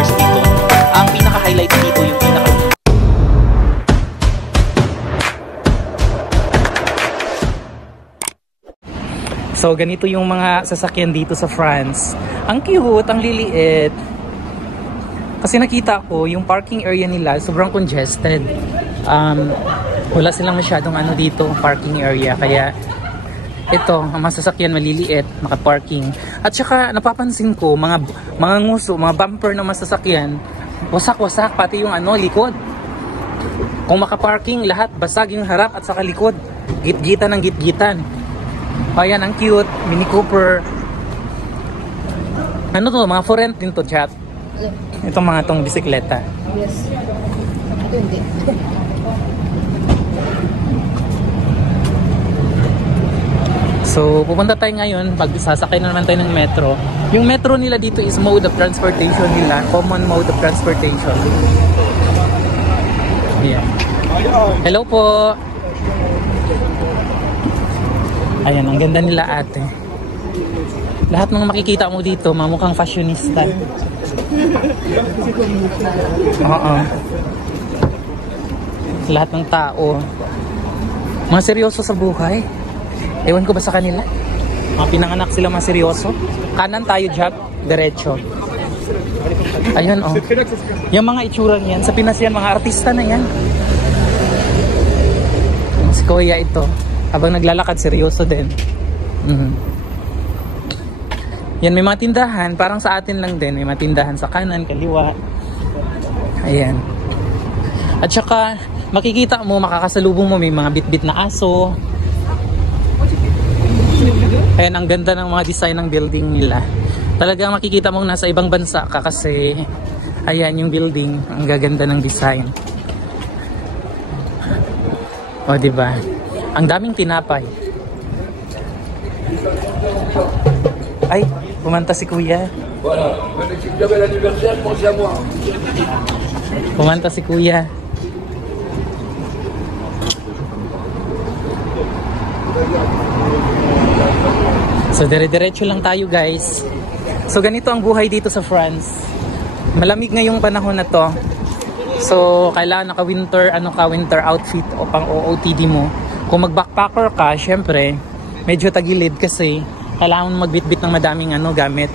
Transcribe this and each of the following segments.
course dito, ang pinaka-highlight dito yung So ganito yung mga sasakyan dito sa France. Ang cute, ang liliit. Kasi nakita ko yung parking area nila sobrang congested. Wala silang masyadong ano dito, parking area. Kaya ito, ang mga sasakyan maliliit, naka-parking. At saka napapansin ko mga nguso, mga bumper ng mga sasakyan, wasak-wasak pati yung ano, likod. Kung maka-parking, lahat basag yung harap at saka likod. Git-gitan ng git-gitan. Ayan, ang cute. Mini Cooper. Ano to? Mga for rent din to, chat. Itong mga tong bisikleta. Yes. Ito hindi. So, pupunta tayo ngayon. Pag sasakay na naman tayo ng metro. Yung metro nila dito is mode of transportation nila. Common mode of transportation. Ayan. Hello po. Ayan, ang ganda nila ate. Lahat ng makikita mo dito, mamukhang fashionista. Oo. Lahat ng tao. Mga seryoso sa buhay. Ewan ko ba sa kanila? Mga pinanganak sila mga seryoso. Kanan tayo, Jack. Diretso. Ayun, oh. Yung mga itsura niyan, sa Pinas yan, mga artista na yan. Si Kuya ito. Habang naglalakad, seryoso din. Yan, may mga tindahan. Parang sa atin lang din. May mga tindahan sa kanan, kaliwa. Ayan. At saka, makikita mo, makakasalubong mo, may mga bit-bit na aso. Ayan, ang ganda ng mga design ng building nila. Talagang makikita mong nasa ibang bansa ka kasi, ayan yung building. Ang gaganda ng design. O, diba? Ang daming tinapay. Ay, pumanta si Kuya. Pumanta si Kuya. So, dire-diretso lang tayo, guys. So, ganito ang buhay dito sa France. Malamig ngayong panahon na to. So, kailangan naka-winter, winter outfit o pang OOTD mo. Kung mag-backpacker ka, syempre, medyo tagilid kasi kailangan magbitbit ng madaming gamit.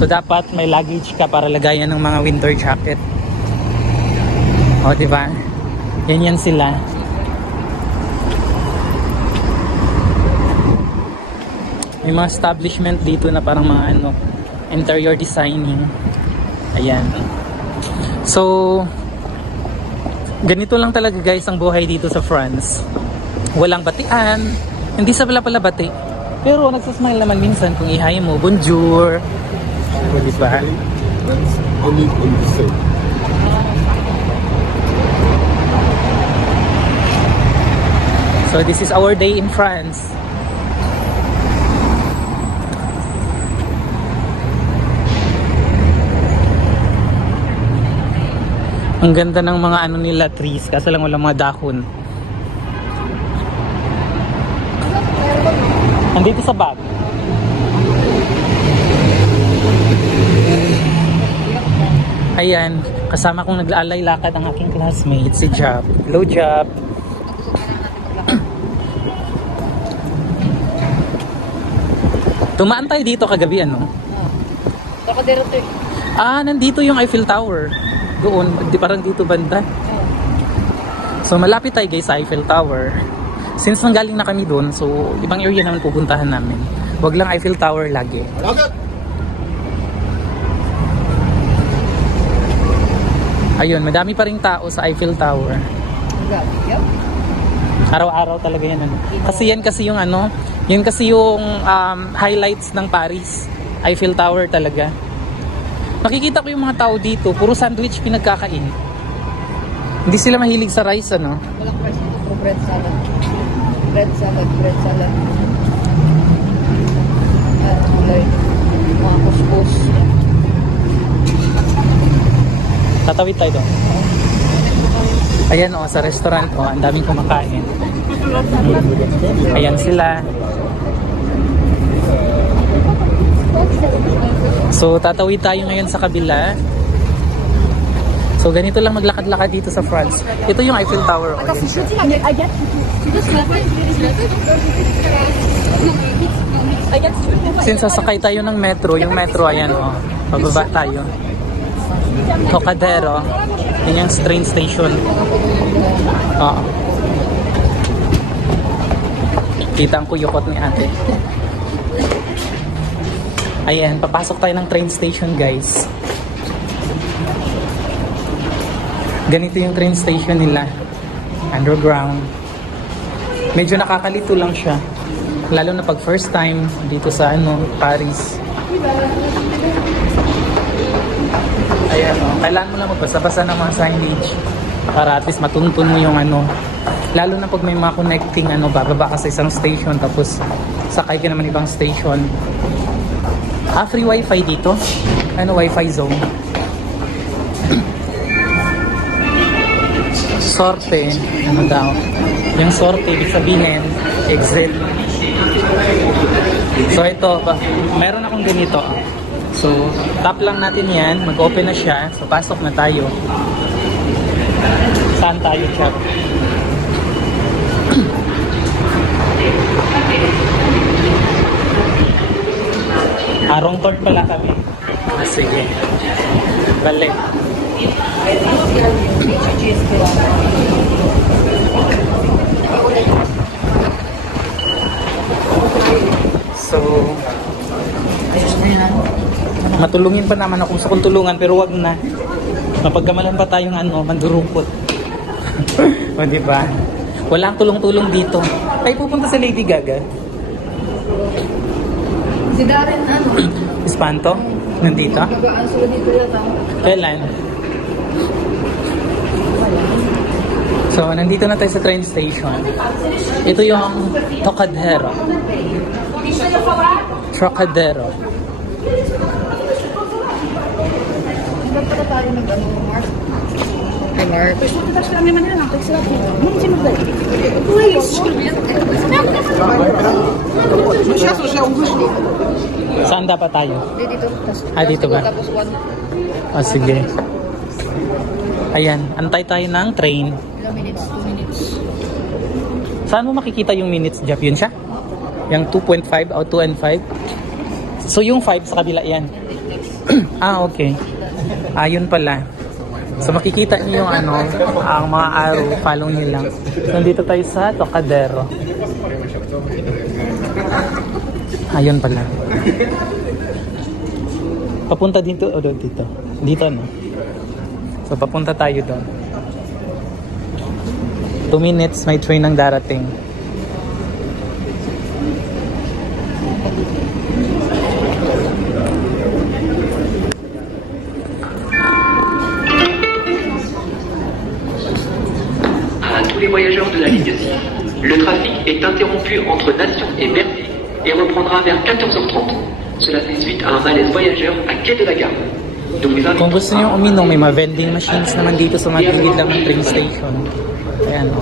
So, dapat may luggage ka para lagayan ng mga winter jacket. O, diba? Yan sila. May mga establishment dito na parang mga interior designing. Ayan. So, ganito lang talaga guys ang buhay dito sa France. Walang batian. Hindi sa pala bati. Pero nagsasmile naman minsan kung ihay mo. Bonjour. O, diba? So, this is our day in France. Ang ganda ng mga nila trees kasi lang walang mga dahon. Nandito sa bag. Ayan, kasama kong naglalay lakad ang aking classmate, si Jab. Hello, Jab. Tumaan tayo dito kagabi, Nakadiretso eh. Nandito yung Eiffel Tower. Doon, parang dito banda. So malapit tayo guys sa Eiffel Tower. Since nanggaling na kami doon, so ibang area naman pupuntahan namin. Wag lang Eiffel Tower lagi. Ayun, madami pa ring tao sa Eiffel Tower. Araw-araw talaga yan. Kasi yan kasi yung yan kasi yung highlights ng Paris. Eiffel Tower talaga. Nakikita ko yung mga tao dito, puro sandwich pinagkakain. Hindi sila mahilig sa rice, Walang rice dito, puro bread salad. Bread salad. Mga kuskus. Tatawid tayo doon. Ayan sa restaurant ang daming kumakain. Ayan sila. So tatawid tayo ngayon sa kabila. So ganito lang maglakad-lakad dito sa France. Ito yung Eiffel Tower. Oh, yan siya. Since sasakay tayo ng metro, yung metro ayan oh. Pababa tayo. Trocadero. Yan yung train station. Oo. Kita ang kuyukot ni ate. Ayan, papasok tayo ng train station guys. Ganito yung train station nila. Underground. Medyo nakakalito lang siya. Lalo na pag first time dito sa Paris. Ayan o. Kailangan mo lang magbasa-basa ng mga signage. Para at least matuntun mo yung Lalo na pag may mga connecting bababa ka sa isang station tapos sakay ka naman ibang station. Free wifi dito. Wifi zone. Sorte, daw? Yung sorte, ibig sabihin, exit. So ito, meron akong ganito. So, tap lang natin yan, mag-open na siya. So, pasok na tayo. Saan tayo, chat? Wrong turn pala kami. Sige. Balik. So, matulungin pa naman ako sa kung tulungan pero wag na. Mapagkamalan pa tayong mandurukot. O diba? Walang tulong-tulong dito. Ay pupunta sa Lady Gaga. Si Darren Espanto? Nandito? Gagaan sila dito yata. Kailan? So, nandito na tayo sa train station. Ito yung Trocadero. Trocadero. Ilan pala tayo Mark? Hi, Mark. Saan dapat tayo? Dito. Dito ba? Sige. Ayan, antay tayo ng train. Ilang minutes? 2 minutes. Saan mo makikita yung minutes, Jeff? Yun siya? Yung 2.5 o 2 and 5? So yung 5 sa kabila yan? Okay. Yun pala. So makikita niyo yung ang mga arrow, follow niyo lang. So nandito tayo sa Trocadero. Ayun pala. Papunta dito o dito? Dito no? So papunta tayo doon. 2 minutes may train ang darating. Les voyageurs de la ligne 6. Le trafic est interrompu entre Nation et Bercy et reprendra vers 14h30. Cela fait suite à un malaise voyageur à quai de la gare. Kung gusto niyo uminom, may mga vending machines naman dito sa mga gilid lang ng train station. Ayan o.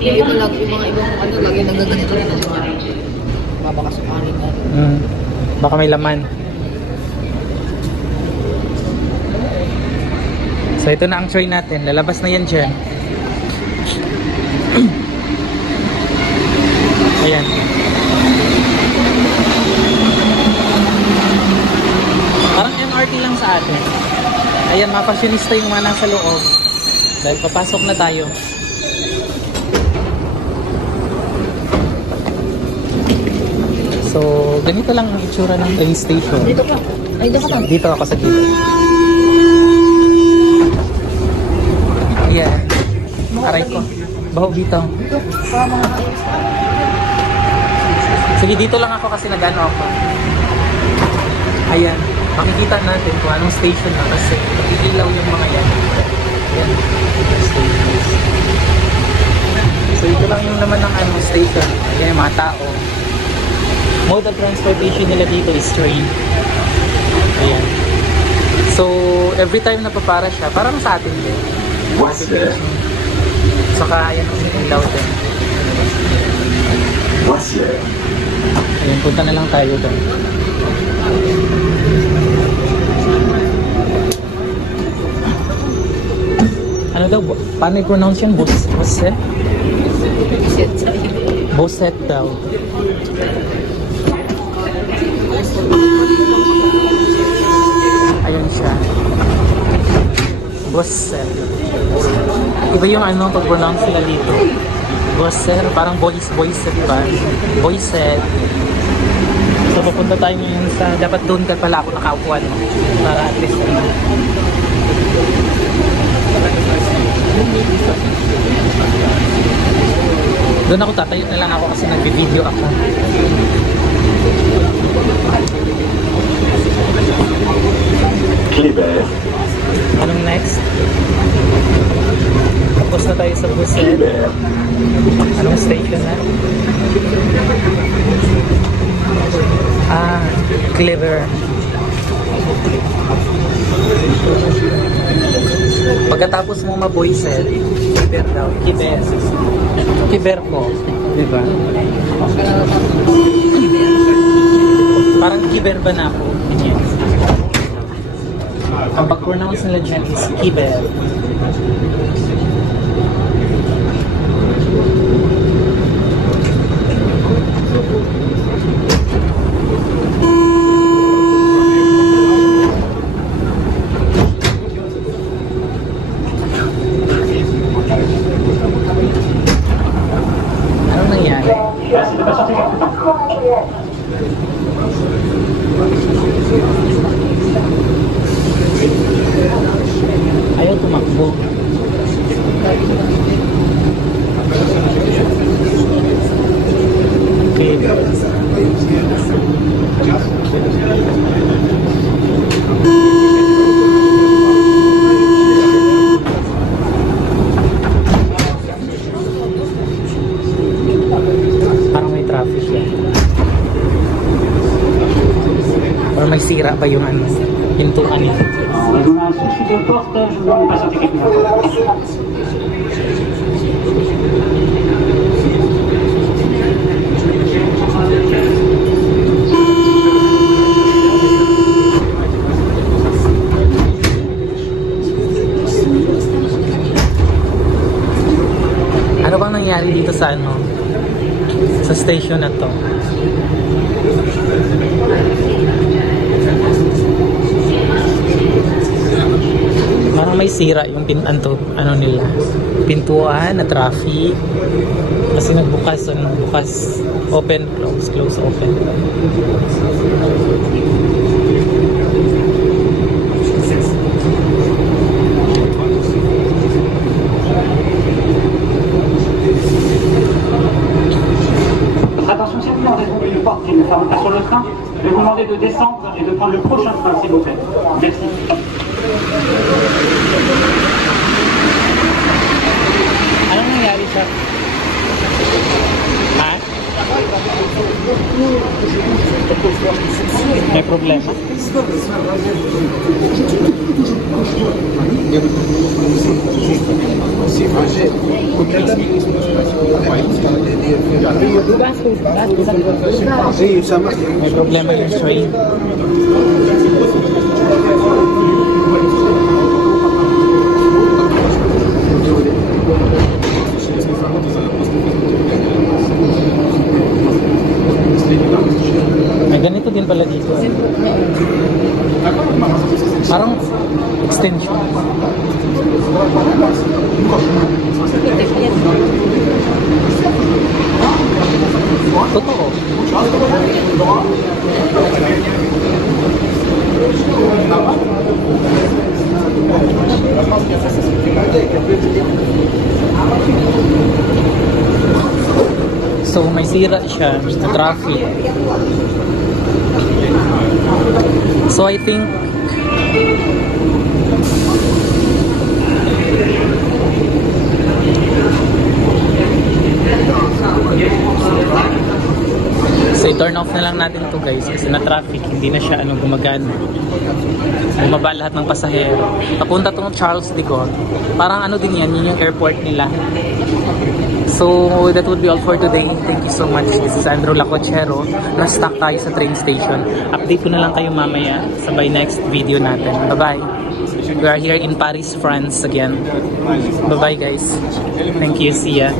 Ito lang yung mga ibang lagi nagaganito rin ang mga mabakasukanin natin. Baka may laman. So ito na ang train natin. Lalabas na yan dyan. Ayan. Parang MRT lang sa atin. Ayan, mga fashionista yung mga nasa loob. Dahil papasok na tayo. So, ganito lang ang itsura ng train station. Dito ka. Ay, dito ka. Dito ako sa dito. Ayan. Aray ko. Baho dito. Sige, dito lang ako kasi nag-ano ako. Ayan. Makikita natin kung anong station na kasi iilaw yung mga yan. Ayan. Stations. So, ito lang yung naman ng station. Ayan, yung mga tao. Mode of transportation nila dito is train. Ayan. So, every time na papara siya, parang sa atin din. Saka ayan ang ilaw din. Ayun, punta na lang tayo doon. Ano daw? Paano i-pronounce yan? Bosset? Bosset daw. Ayan siya. Bosset. Iba yung ano pag-pronounce nila dito. Bosset. Parang boyset ba? Boyset. So pupunta tayo ngayon sa, dapat doon ka pala ako nakaupuan para at least doon ako tatayo na lang ako kasi nagbi-video ako. Kléber. Anong next? Tapos na tayo sa Bosset. Anong station na? Kléber. Pagkatapos mo ma-Bosset, Kléber daw. Kléber. Kléber po. Diba? Parang Kléber ba na ako? Ang pag-pronounce nila dyan is Kléber. Ayaw tumakbo. Okay. Parang may traffic yan. Or may sira ba yung ano, pintuan nito? Ano bang nangyari dito sa ano? Sa station na to? Parang may sira yung ano nila, pintuan na traffic kasi nagbukas, bukas, open, close, open. Attention, si vous en raison d'une porte qui ne ferme pas sur le train, je vais vous demander de descendre et de prendre le prochain train, s'il vous plaît. Merci. Anong nangyari siya? Ha? May problema? May problema yung train. May ganito din pala dito. Parang extension. Totoo. So may sira siya sa traffic. So I think so ito I-turn off na lang natin to guys kasi na traffic, hindi na siya gumagana. Bumaba lahat ng pasahero. Papunta tong Charles de Gaulle. Parang din yan, yun yung airport nila. So, that would be all for today. Thank you so much. This is Andrew Lacochero. Na-stuck tayo sa train station. Update ko na lang kayo mamaya sa next video natin. Bye-bye. We are here in Paris, France again. Bye-bye guys. Thank you. See ya.